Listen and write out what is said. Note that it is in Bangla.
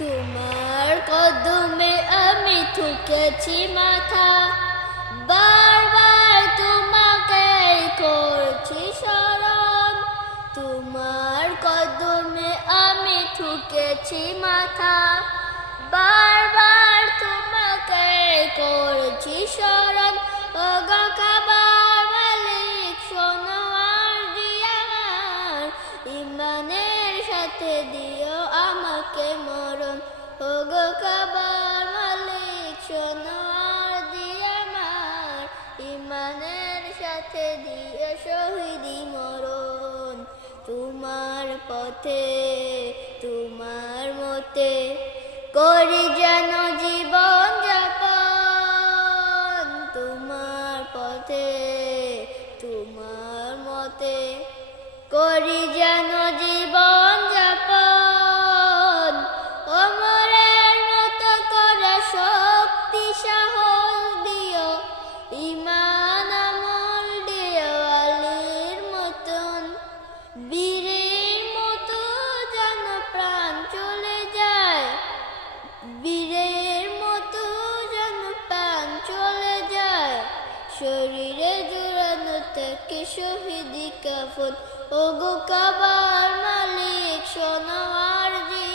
তোমার কদমে আমি ঠুকেছি মাথা, বারবার তোমাকে করছি স্মরণ। তোমার কদমে আমি ঠুকেছি মাথা, বারবার তোমাকে করছি স্মরণ। ওগো কাবার মালিক শোনো আরজি আমার, ইমানের সাথে দিও আমাকে মরণ। ওগো কাবার মালিক শোনো আরজি আমার, ইমানের সাথে দিও শহীদি মরণ। তোমার পথে তোমার মতে করি যেন জীবন যাপন। তোমার পথে তোমার মতে করি যেন জীবন যাপন। ওমরের মতো করে শক্তি সাহস দিও, ঈমান আমল দিও আলীর মতন। বীরের মতো যেন প্রাণ চলে যায়, বীরের মতো যেন প্রাণ চলে যায়, শরীরে জোড়ানো থাকে শহীদি কাফন। ওগো কাবার মালিক শোনো আরজি